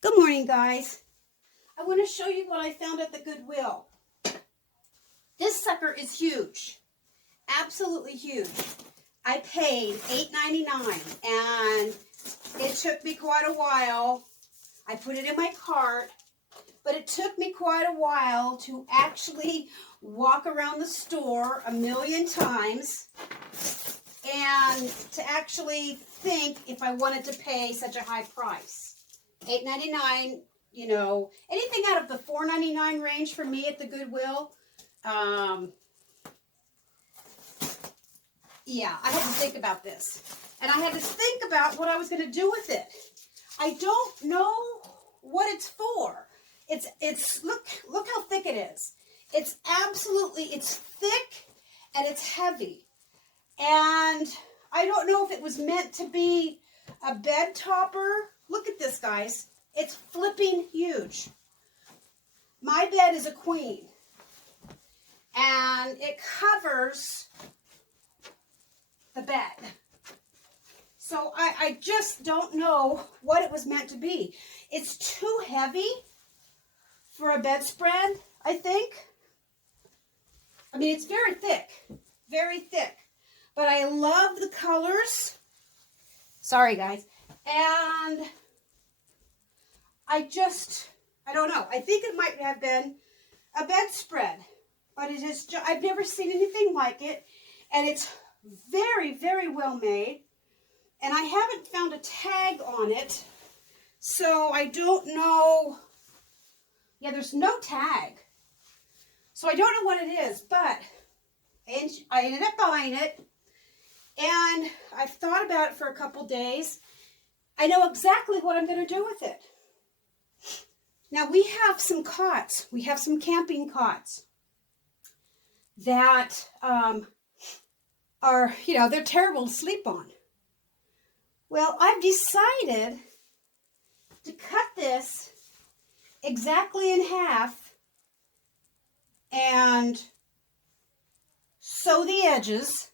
Good morning, guys. I want to show you what I found at the Goodwill. This sucker is huge. Absolutely huge. I paid $8.99 and it took me quite a while. I put it in my cart, but it took me quite a while to actually walk around the store a million times and to actually think if I wanted to pay such a high price. $8.99, you know, anything out of the $4.99 range for me at the Goodwill. Yeah, I had to think about this. And I had to think about what I was going to do with it. I don't know what it's for. It's look how thick it is. It's thick and it's heavy. And I don't know if it was meant to be a bed topper. Look at this, guys. It's flipping huge. My bed is a queen. And it covers the bed. So I just don't know what it was meant to be. It's too heavy for a bedspread, I think. I mean, it's very thick. Very thick. But I love the colors. Sorry, guys. And I don't know. I think it might have been a bedspread. But it is I've never seen anything like it. And it's very, very well made. And I haven't found a tag on it. So I don't know. Yeah, there's no tag. So I don't know what it is. But I ended up buying it. And I've thought about it for a couple days. I know exactly what I'm going to do with it. Now, we have some cots. We have some camping cots that are, you know, they're terrible to sleep on. Well, I've decided to cut this exactly in half and sew the edges.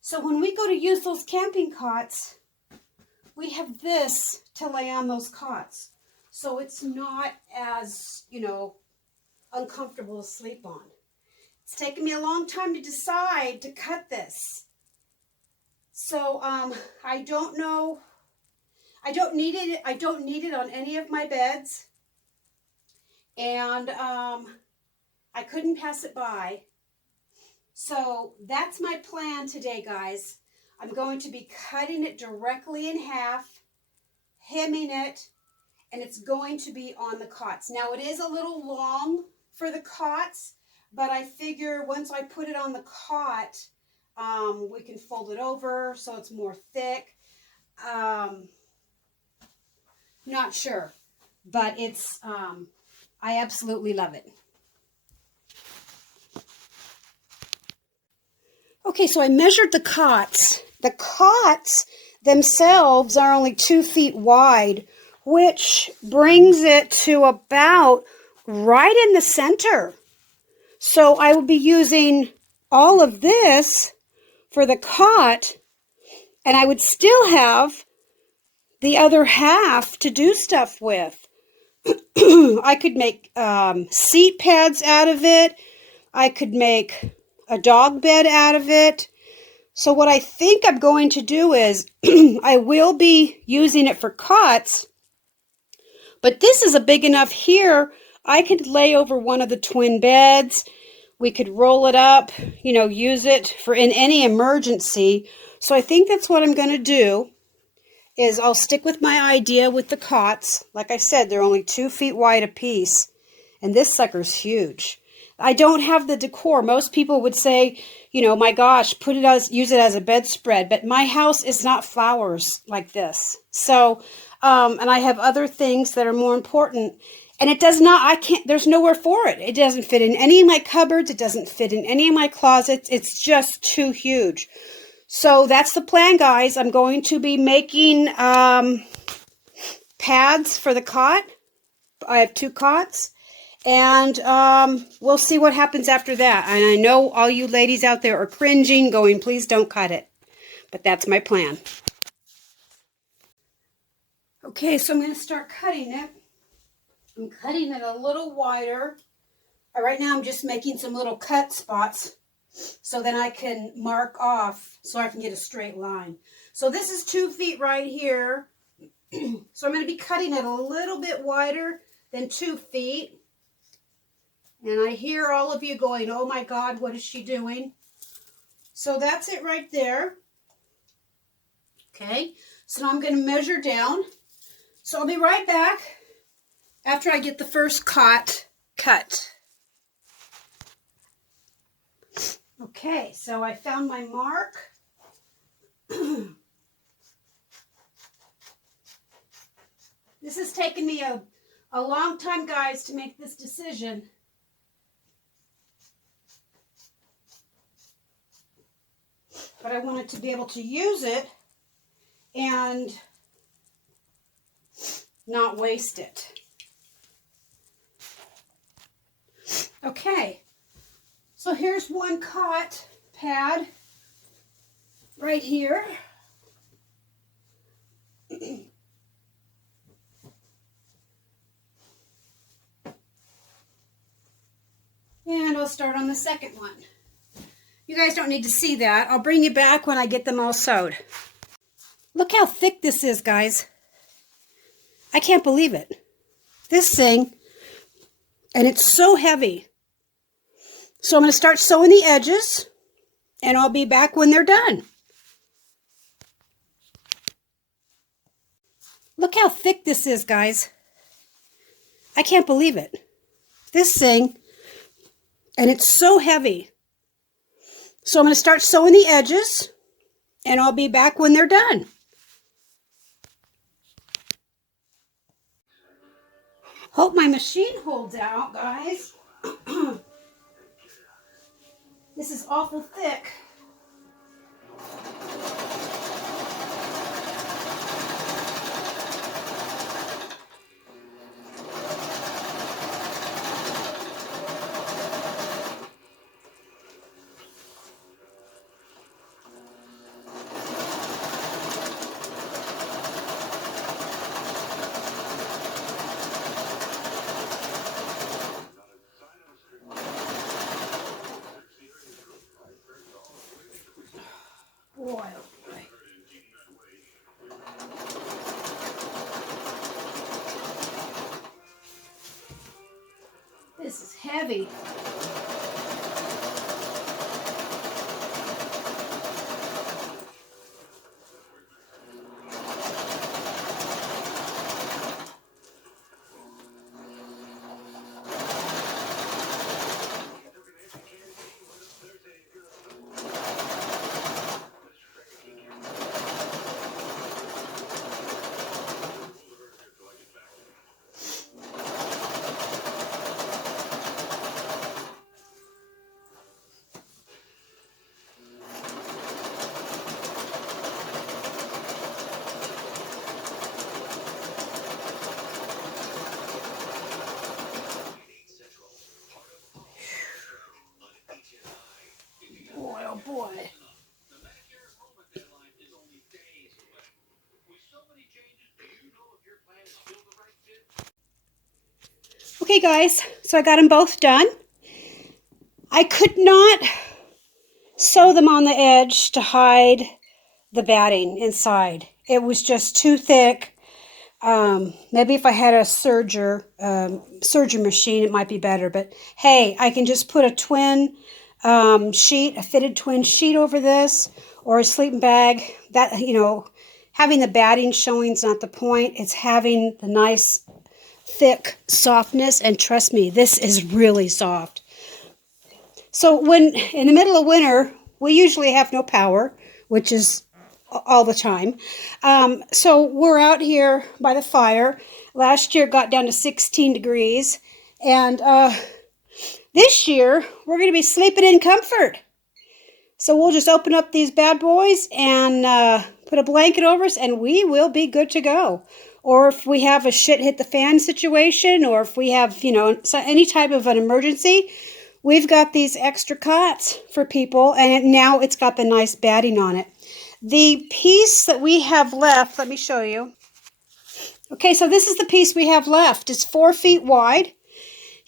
So when we go to use those camping cots, we have this to lay on those cots. So it's not as, you know, uncomfortable to sleep on. It's taken me a long time to decide to cut this. So I don't know. I don't need it on any of my beds. And I couldn't pass it by. So that's my plan today, guys. I'm going to be cutting it directly in half, hemming it, and it's going to be on the cots. Now, it is a little long for the cots, but I figure once I put it on the cot, we can fold it over so it's more thick. Not sure, but it's, I absolutely love it. Okay, so I measured the cots. The cots themselves are only 2 feet wide, which brings it to about right in the center. So I will be using all of this for the cot, and I would still have the other half to do stuff with. I could make seat pads out of it. I could make a dog bed out of it. So what I think I'm going to do is I will be using it for cots, but this is a big enough here. I could lay over one of the twin beds. We could roll it up, you know, use it for in any emergency. So I think that's what I'm going to do is I'll stick with my idea with the cots. Like I said, they're only 2 feet wide a piece, and this sucker's huge. I don't have the decor. Most people would say, you know, my gosh, use it as a bedspread. But my house is not flowers like this. So, and I have other things that are more important. And it does not, there's nowhere for it. It doesn't fit in any of my cupboards. It doesn't fit in any of my closets. It's just too huge. So that's the plan, guys. I'm going to be making pads for the cot. I have 2 cots. And we'll see what happens after that. And I know all you ladies out there are cringing, going, please don't cut it. But that's my plan. Okay, so I'm going to start cutting it. I'm cutting it a little wider. Right now I'm just making some little cut spots so then I can mark off so I can get a straight line. So this is 2 feet right here. So I'm going to be cutting it a little bit wider than 2 feet. And I hear all of you going, oh my God, what is she doing? So that's it right there. Okay, so now I'm going to measure down. So I'll be right back after I get the first cot cut. Okay, so I found my mark. This has taken me a long time, guys, to make this decision. But I wanted to be able to use it and not waste it. Okay, so here's one cot pad right here. And I'll start on the second one. You guys don't need to see that. I'll bring you back when I get them all sewed. Look how thick this is, guys. I can't believe it. This thing, and it's so heavy. So I'm going to start sewing the edges, and I'll be back when they're done. Look how thick this is, guys. I can't believe it. This thing, and it's so heavy. So I'm going to start sewing the edges, and I'll be back when they're done. Hope my machine holds out, guys. This is awful thick. Boy, oh boy. This is heavy. Boy, oh boy. Okay, guys, so I got them both done. I could not sew them on the edge to hide the batting inside. It was just too thick. Maybe if I had a serger machine, it might be better. But hey, I can just put a twin sheet, a fitted twin sheet over this, or a sleeping bag. That, you know, having the batting showing is not the point. It's having the nice, thick softness. And trust me, this is really soft. So when in the middle of winter, we usually have no power, which is all the time. So we're out here by the fire. Last year it got down to 16 degrees. And this year we're going to be sleeping in comfort. So we'll just open up these bad boys and put a blanket over us and we will be good to go. Or if we have a shit hit the fan situation, or if we have, you know, any type of an emergency, we've got these extra cots for people, and now it's got the nice batting on it. The piece that we have left, let me show you. Okay, so this is the piece we have left. It's 4 feet wide,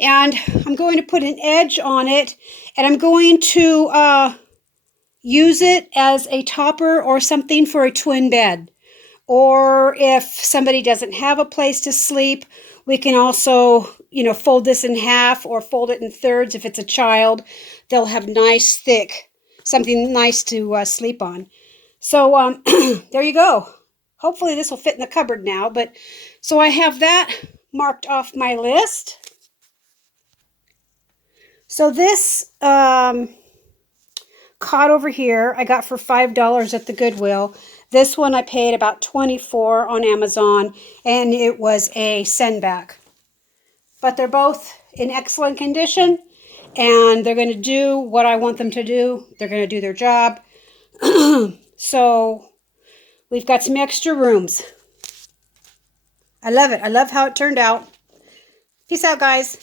and I'm going to put an edge on it, and I'm going to use it as a topper or something for a twin bed. Or if somebody doesn't have a place to sleep, we can also, fold this in half or fold it in thirds. If it's a child, they'll have nice, thick, something nice to sleep on. So there you go. Hopefully this will fit in the cupboard now. But so I have that marked off my list. So this cot over here I got for $5 at the Goodwill. This one I paid about $24 on Amazon, and it was a send back. But they're both in excellent condition, and they're going to do what I want them to do. They're going to do their job. So we've got some extra rooms. I love it. I love how it turned out. Peace out, guys.